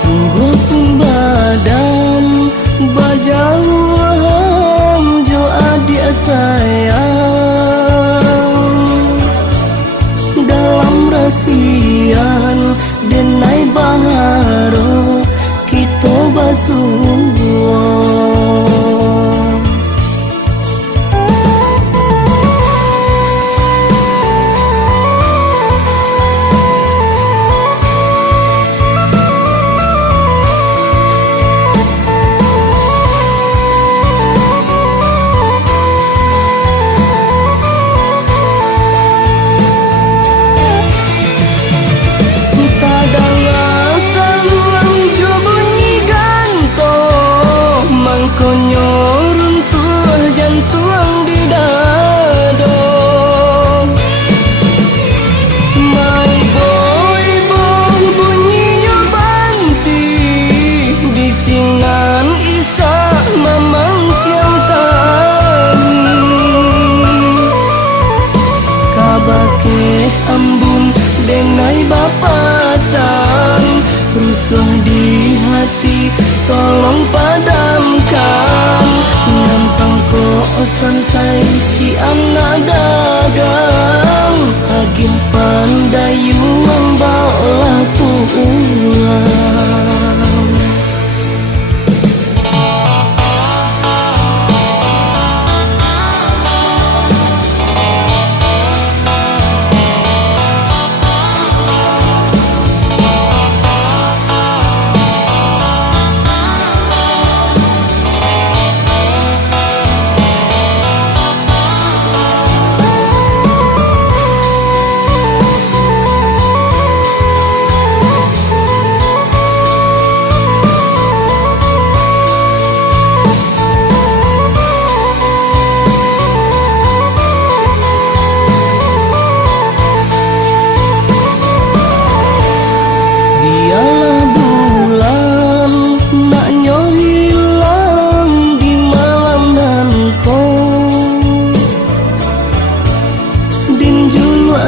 Sungguh pun badan bajauan jo adik sayang, dalam rasian denai baharo kita basuh. Ambung denai bapasan, rusuh di hati tolong padamkan. Nampang kosan saya si anak dagang, agih pandai yuang baolah pulang.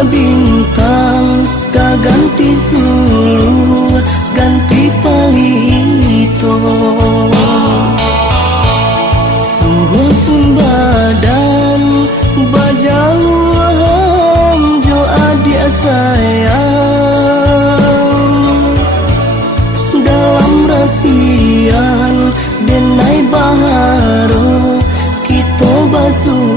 Bintang tak ganti sulu, ganti palito. Sungguh pun badan bajauan jo adik sayang, dalam rasian denai baharo kita basuh.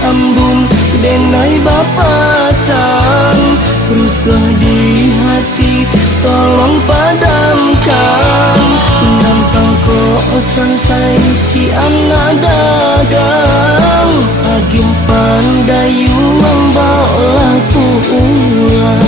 Ambung denai bapasan, rusuh di hati tolong padamkan. Nampang kosan saya si anak dagang, agih pandai yuang baolah pulang.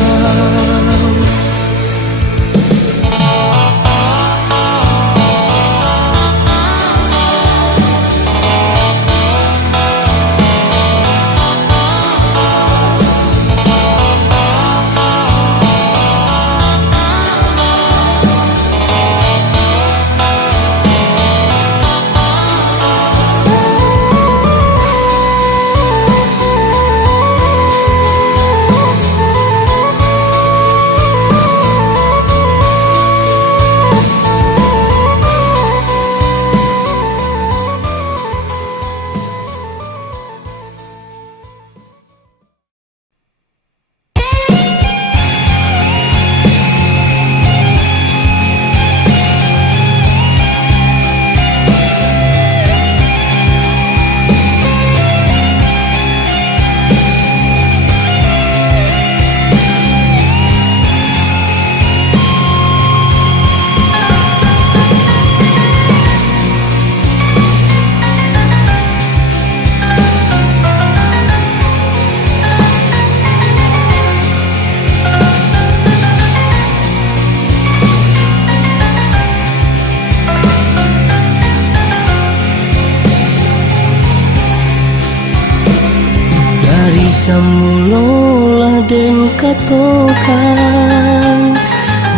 samulolah den katokan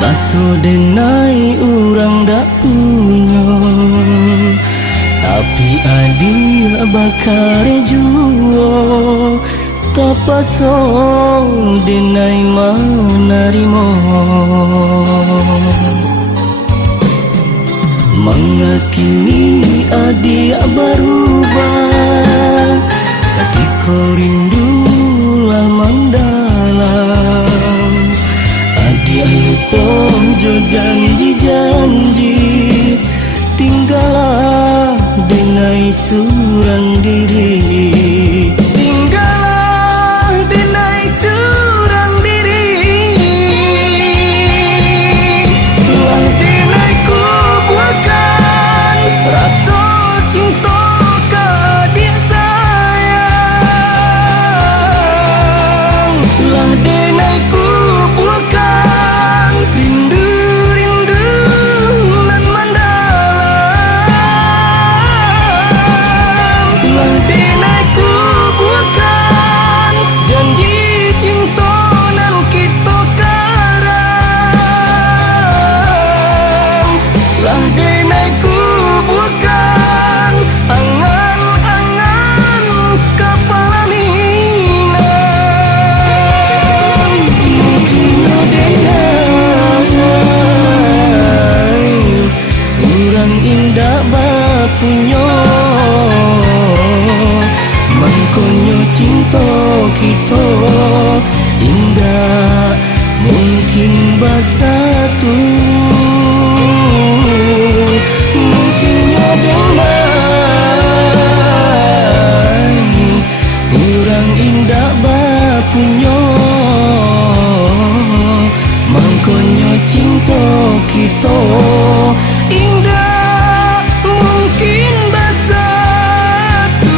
baso denai urang dak punya tapi adil bakare juo tapaso denai manarimo mengakini adik berubah ketika rindulah mendalam adik lupa jo janji-janji tinggallah denai surang diri tinggallah denai surang diri telah denai ku buatkan rasa cinta ke adik sayang telah denai ku buatkan rindu-rindu nan mendalam telah denai ku buatkan janji cinta nan kita karang telah denai ku buatkan angan-angan kepala minang mungkinnya denai urang indah bapunyo mangkonyo cinta kita indah mungkin bersatu mungkinnya denai urang indah bapunyo mangkonyo cinta kita indah mungkin bersatu.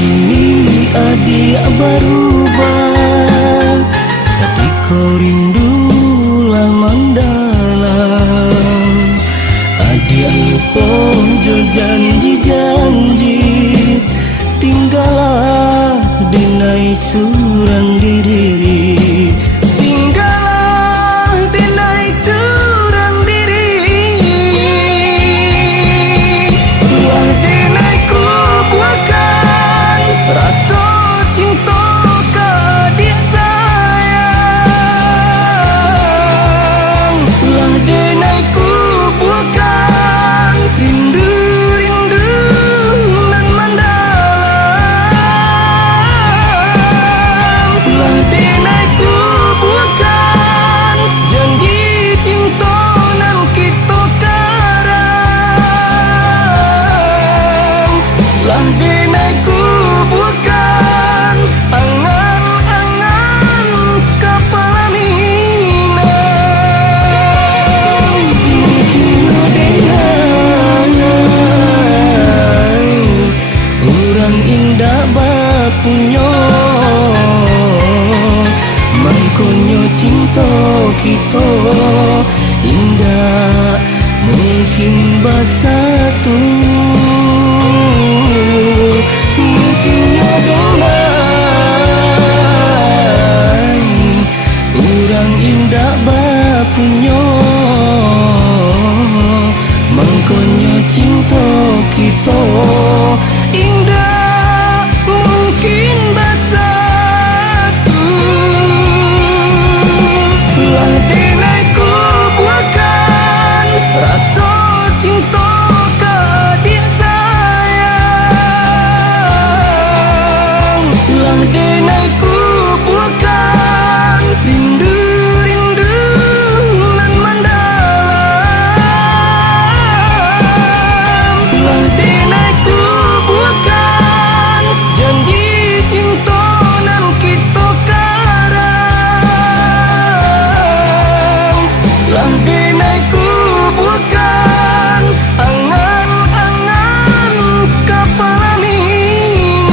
Kini adik berubah ketika rindulah mendalam adik lupa jo janji-janji tinggallah denai surang diri tinggallah denai surang diri telah denai ku buatkan rasa cinta ke adik sayang telah denai ku buatkan kita indah mungkin bersatu. Lah denai ku buahkan rasa cinta ke adik sayang. Lah denai ku buahkan rindu-rindu nan mendalam. Lah denai ku buahkan janji cinta nan kita karang. Lah denai ku buahkan angan-angan kepala minat.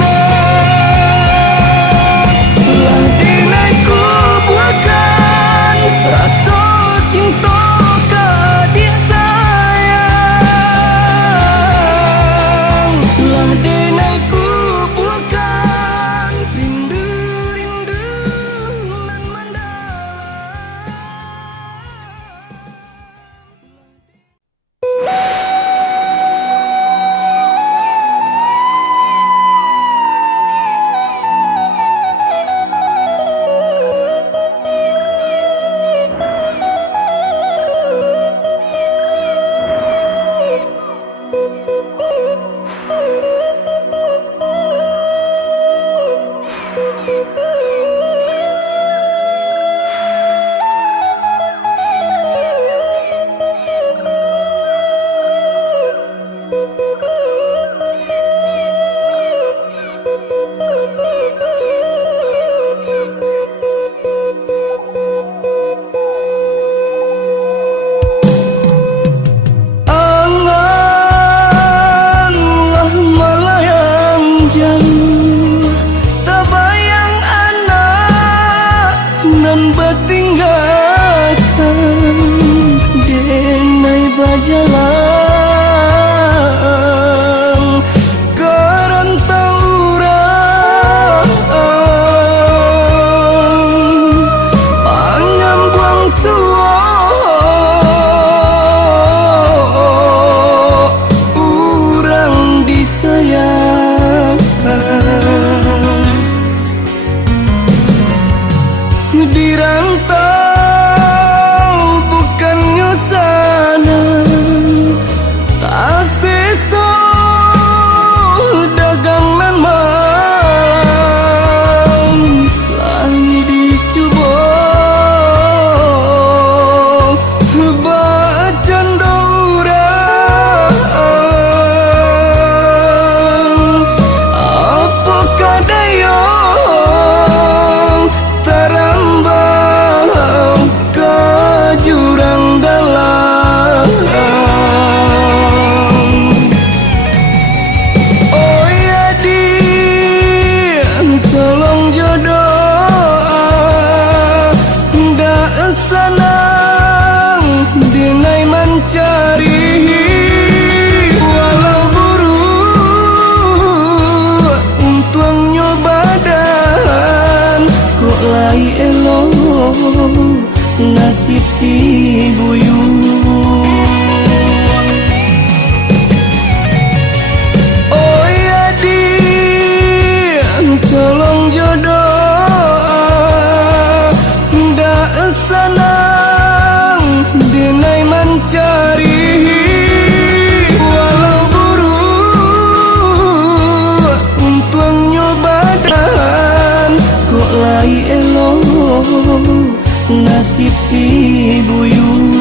Lah denai ku buahkan rasa cinta ke adik sayang. Lah denai ku buahkan rindu-rindu nan mendalam. Anganlah melayang jauh, terbayang anak nan bertinggalkan. Denai berjalan kerantauan, panjang buang urang disayang. Dirantau bukannya sana, tak sesa dagangan malam. Selagi dicuba bercanda urang, apakah daya terambang ke jurang dalam. Oh ya di tolong jodoh dak senang dinai mencari, walau buruk untungnya badan kok lai elok nasib si buyut. Oh ya di tolong jodoh dak senang dinai mencari, walau buruk untungnya badan kok lai elok nasib si buyut.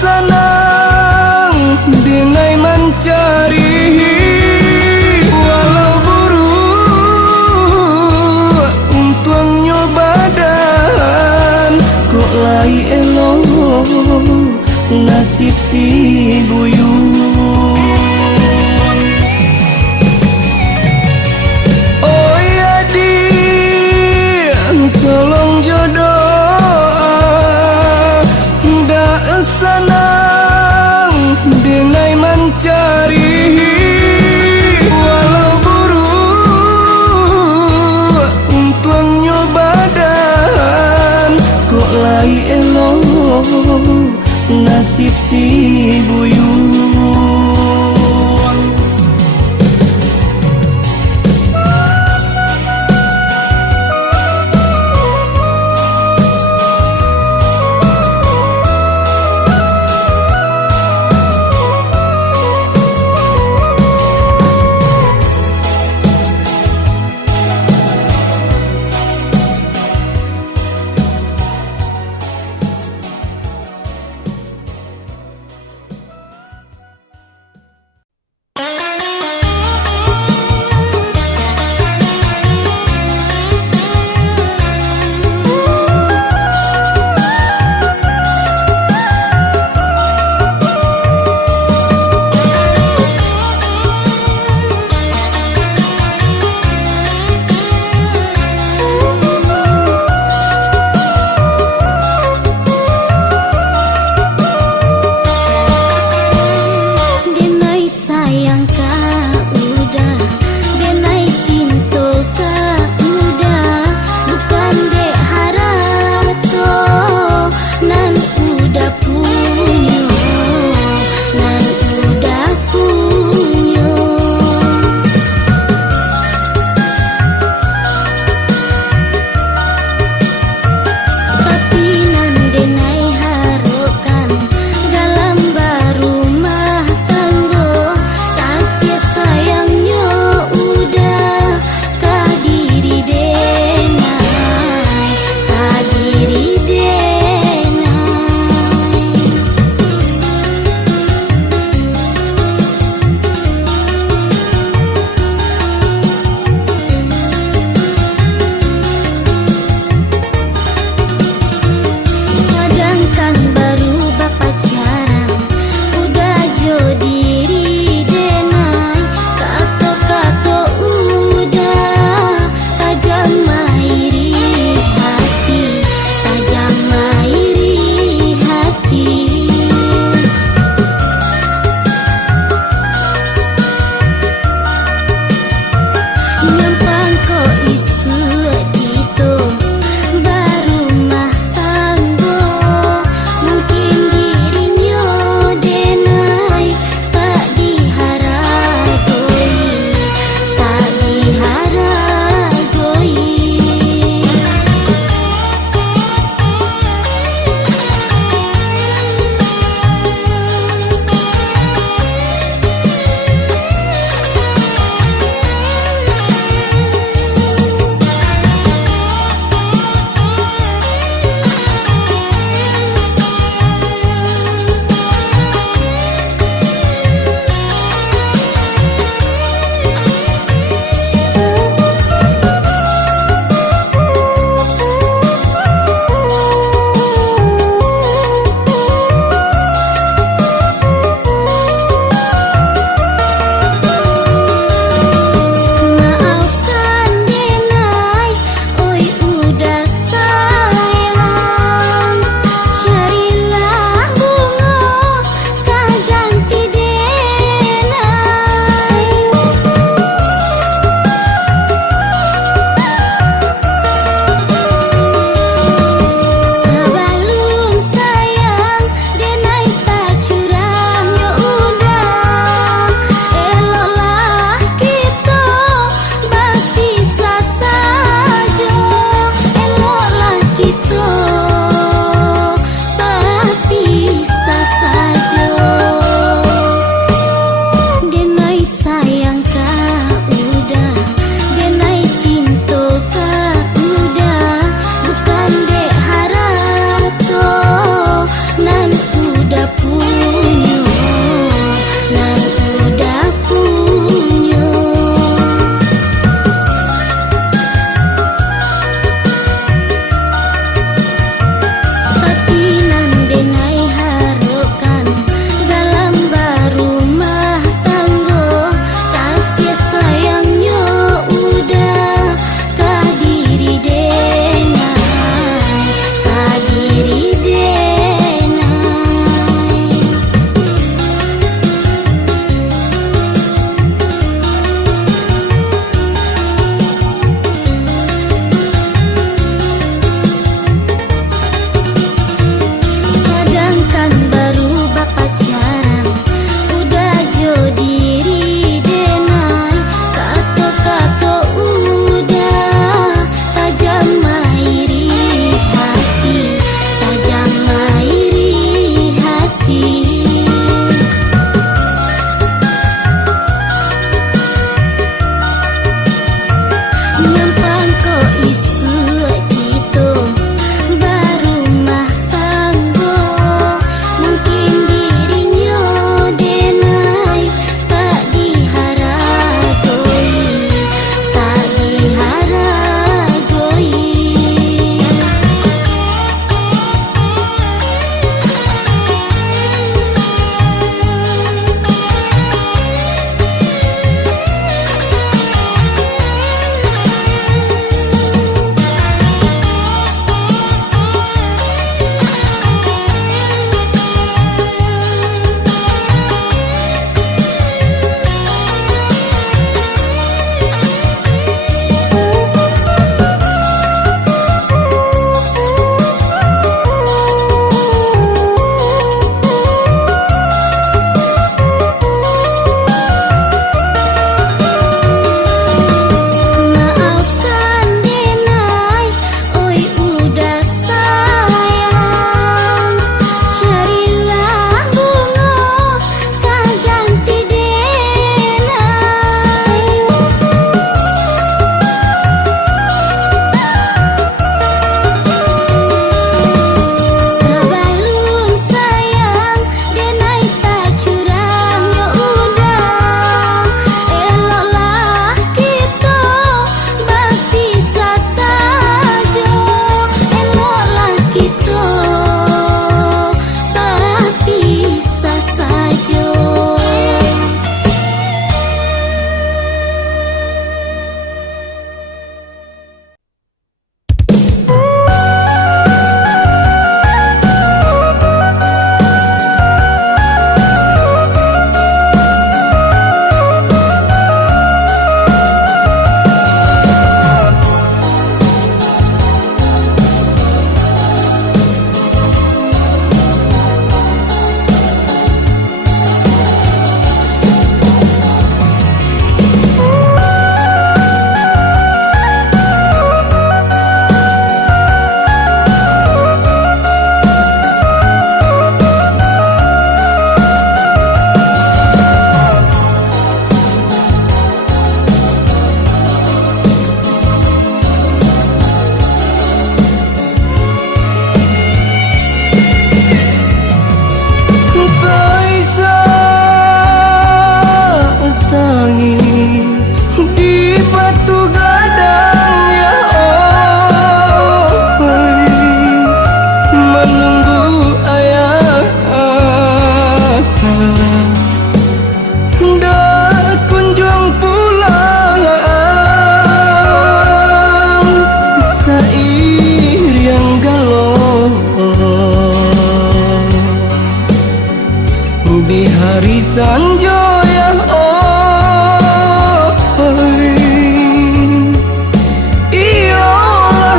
senang denai mencari walau buruk untungnya badan kok lai elok nasib si buyut. Oh ya di tolong jodoh ndak senang denai mencari walau buruk untungnya badan kok lai elok nasib si buyut. di hari sanjoya iyalah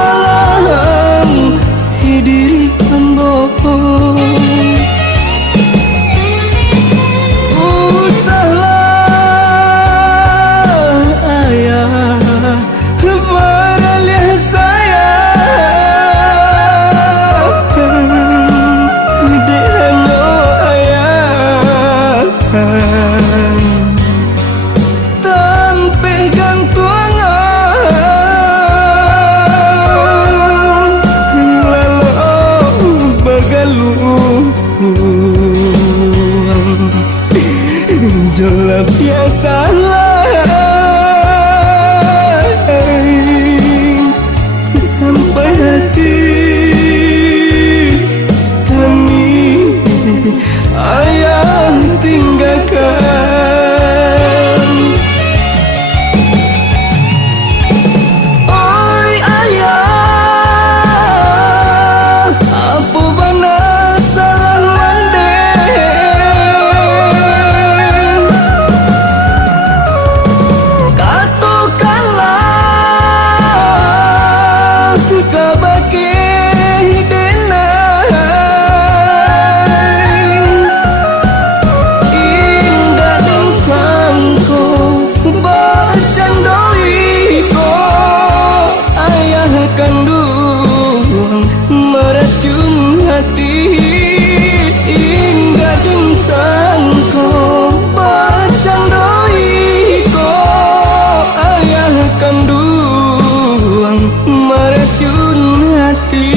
malahan si diri hamba Jolap biasalah sampai hati kami ayah tinggalkan. Oi ayah, apa bana salah mandeh, katakanlah kabake denai indah dan sangko bercandoi ko ayah kandung meracun hati indah dan sangko bercandoi ko ayah kandung meracun hati.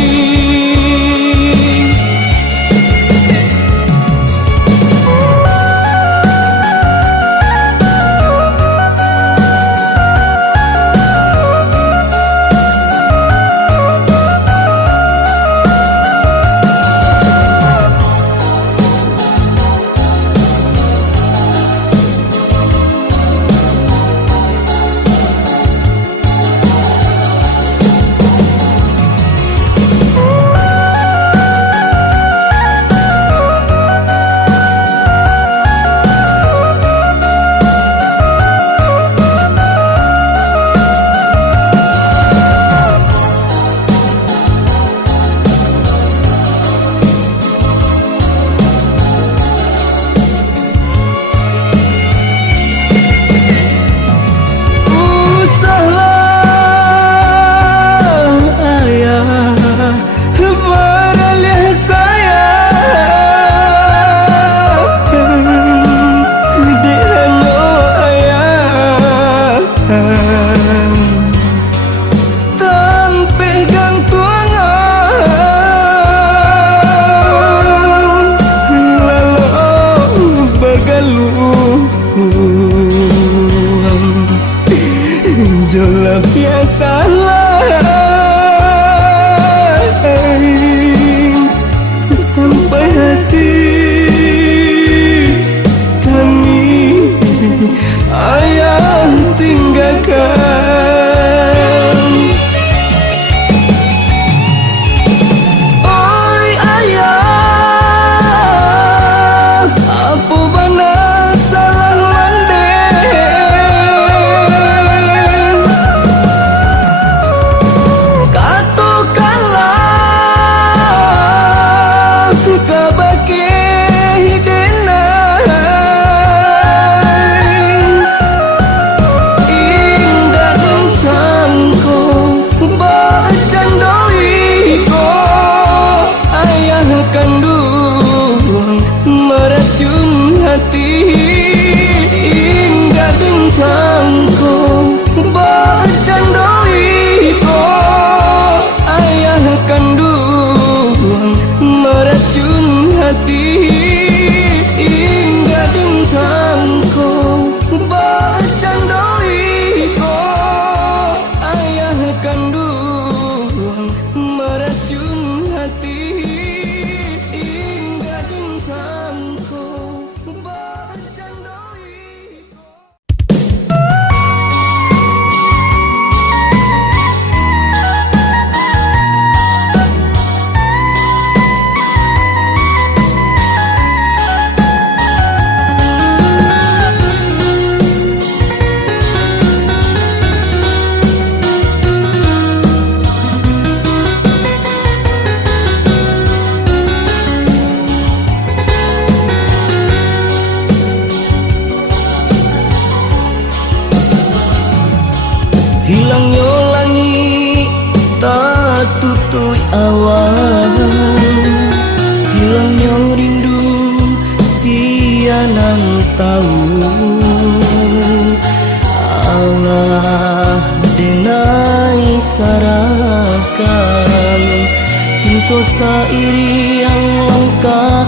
iri yang langkah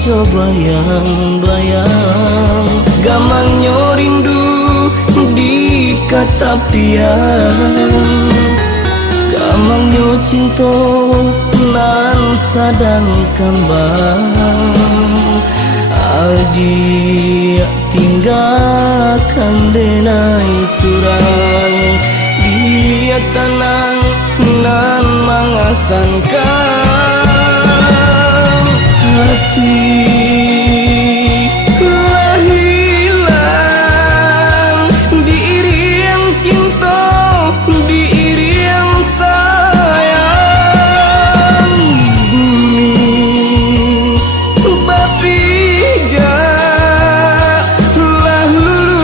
jo bayang-bayang, gamangnya rindu di katapian, gamangnya cinta nan sadang kambang, adi tinggalkan denai surang, dia tenang nan mengasankan hati kehilangan diri yang cinta, diri yang sayang, bumi bapija lah lulu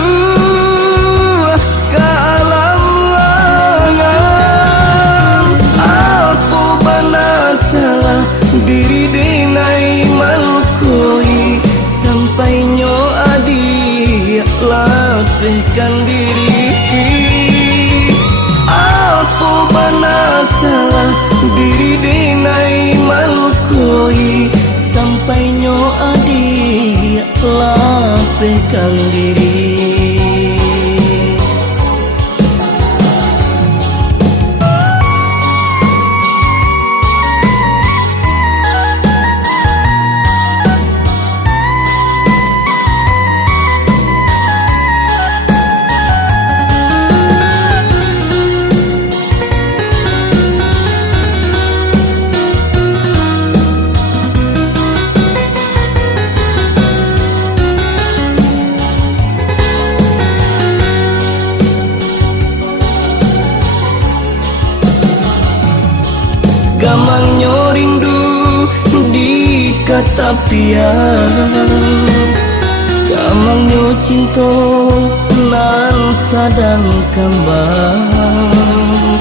ke alam langan, apa bana salah diri denai malkoi, sampai nyo adi lapehkan diri, apa bana salah diri denai malkoi, sampai nyo adi lapehkan diri. Gamangnya rindu di katapian, gamangnya cinta nan sadang kambang,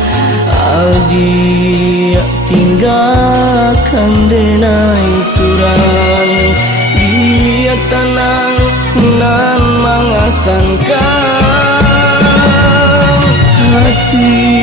adi tinggalkan denai surang, dia tenang nan mengasankan hati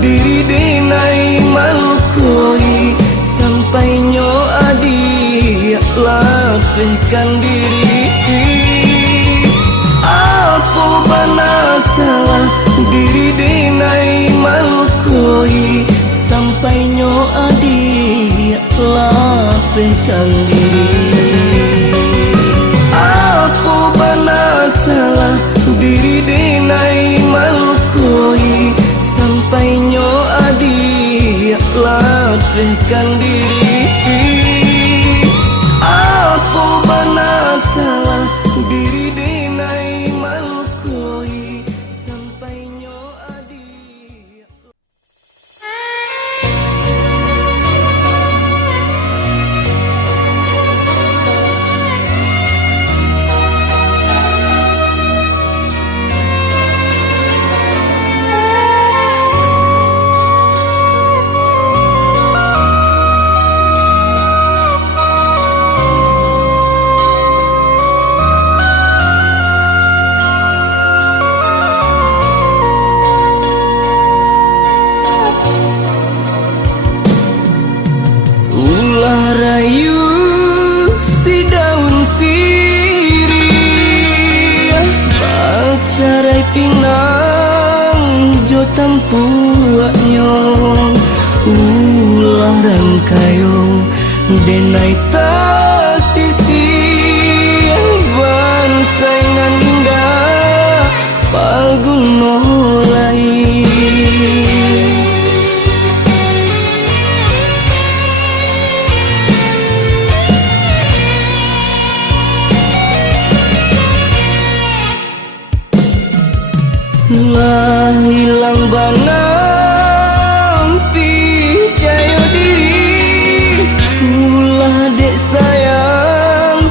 diri denai malkoi, sampai nyo adi lapehkan diri, apa bana salah diri denai malkoi, sampai nyo adi lapehkan diri, apa bana salah diri denai malkoi, sampai nyo adi lapehkan diri, apa bana salah diri denai malkoi, sampai nyo adi. Rayu si daun sirih, pacarai pinang jo tampuaknya, ulah rangkayo denai tasisi, ban saingan indah pagun mulai. Lah hilang banam picayo diri, ulah dek sayang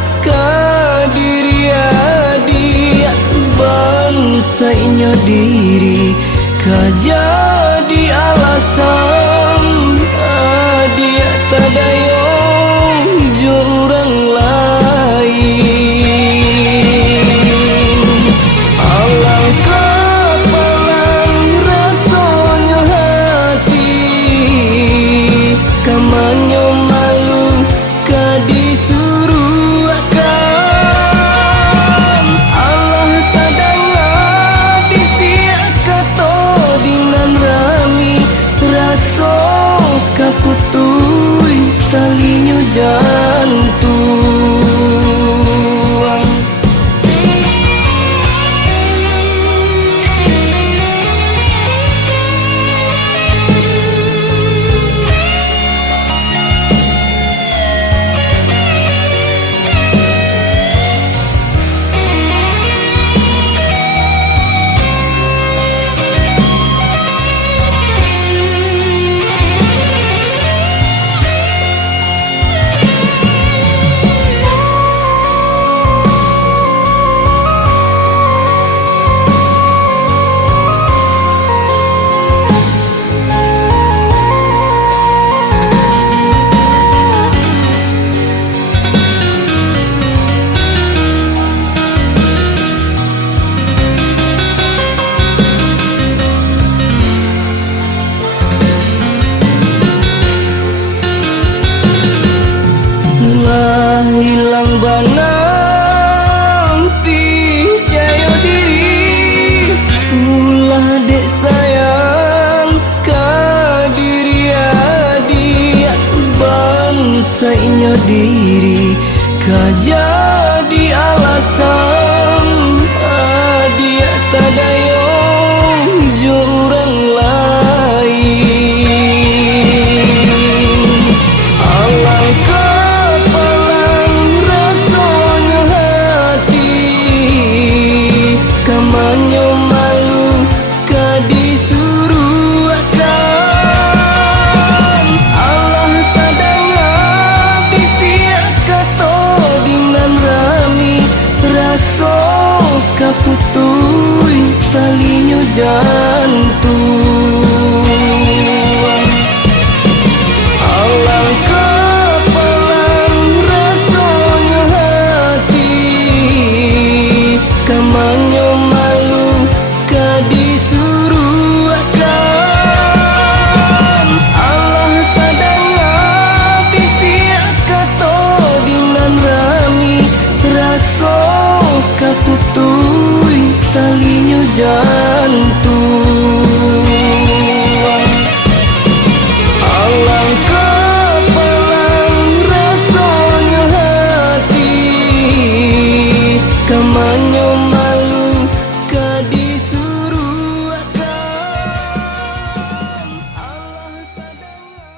nampi jaya diri ulah dek sayang kadiri adia bansainya diri kajadi alasan adia tadayong jurang lain alang kepalang rasanya hati kamanyo malu kadisuruh akan Allah tadanga bisia kato dengan rami raso kaputui talinyo jantung alang kepalang rasanya hati kamanyo malu kadisuruh akan Allah tadanga bisia kato dengan rami raso kaputui talinyo jantung alang kepalang rasanya hati kamanyo malu kadisuruh akan Allah tadanga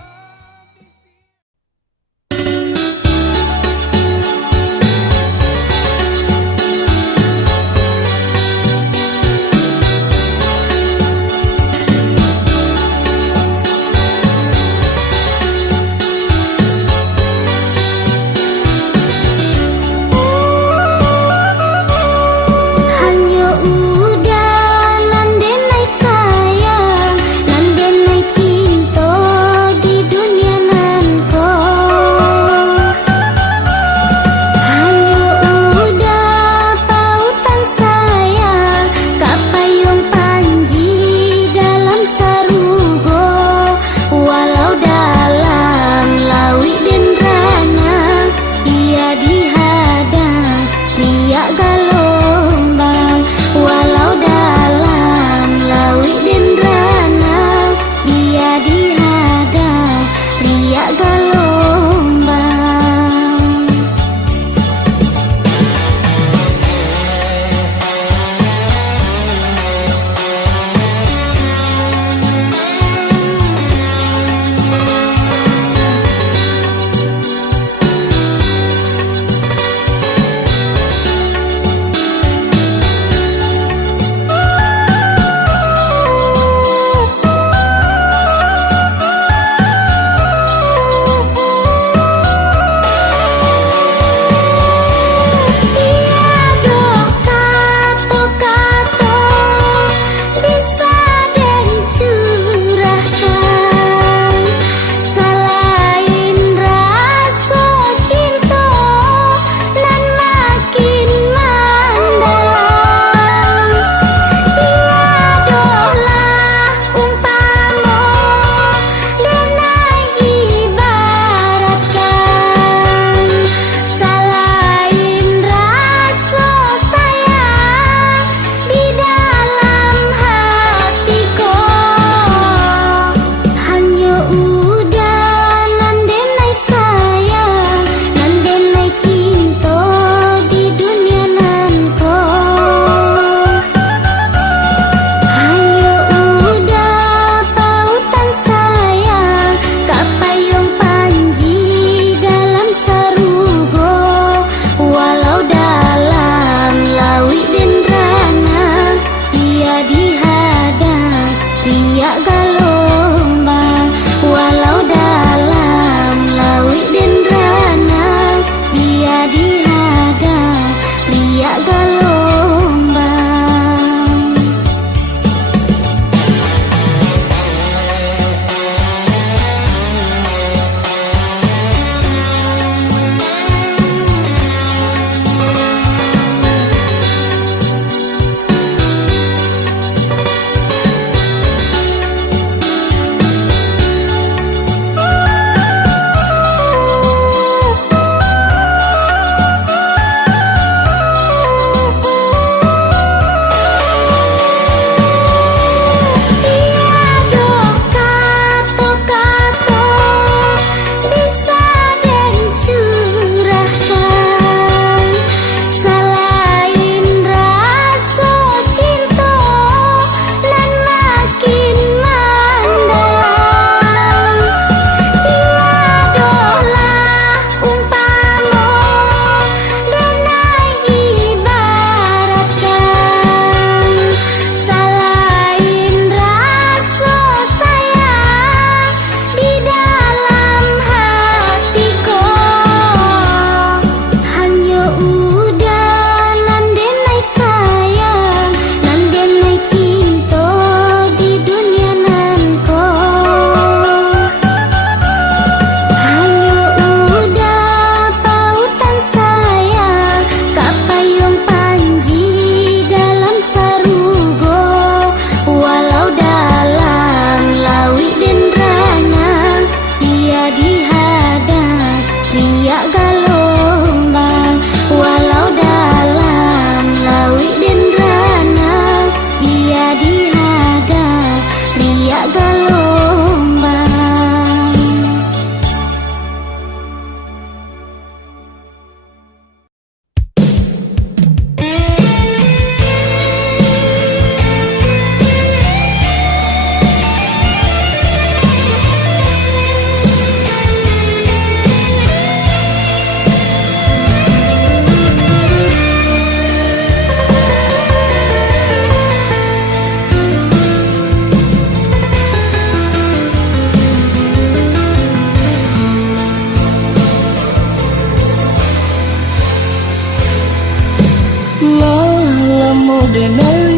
modenai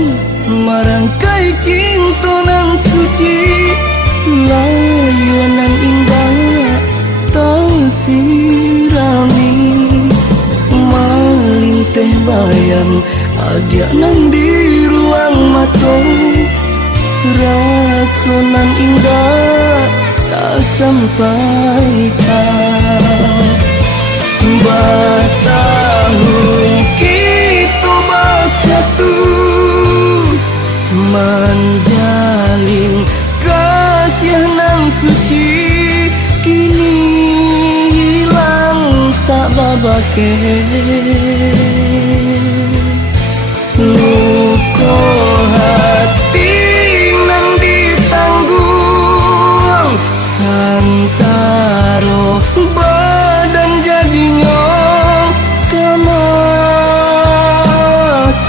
marangkai cinta nan suci, layuan nan indah tau sirami, malinteh bayang adia nan di ruang matong, rasa nan indah tak sampaikan. Batahun kita bersatu menjalin kasih nan suci, kini hilang tak babake. Luka hati nan ditanggung sansaro badan jadinya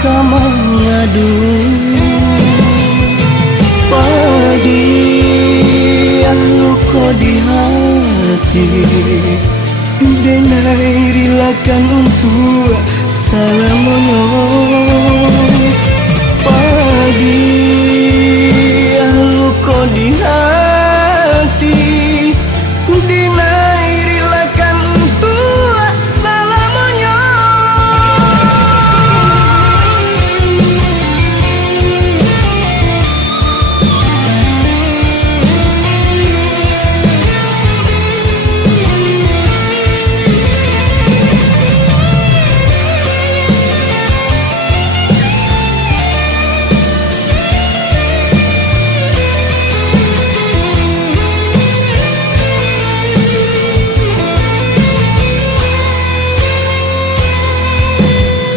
kama ngadu padi luka di hati, denai rilakan untuk salamono padi luka di hati, denai rilakan untuk salamono.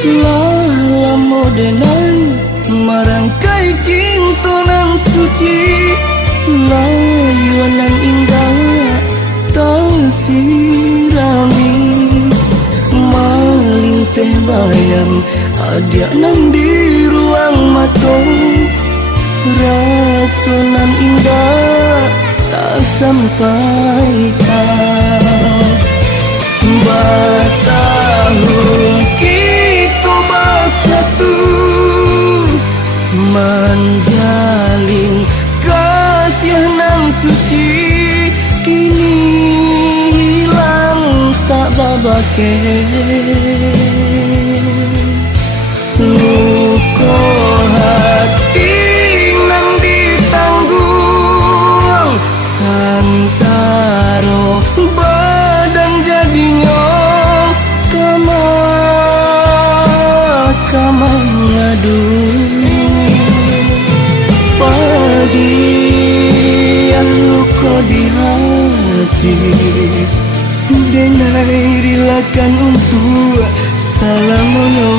Lala modenai marangkai cinta nan suci, layuan nan indah tau sirami, malinteh bayang adia nan di ruang matong, rasa nan indah tak sampaikan. Batahun kita bersatu menjalin kasih nan suci, kini hilang tak babake. Luka hati nan ditanggung sansaro badan jadinya kama ngadu padi luka di hati, denai rilakan untuk salamono.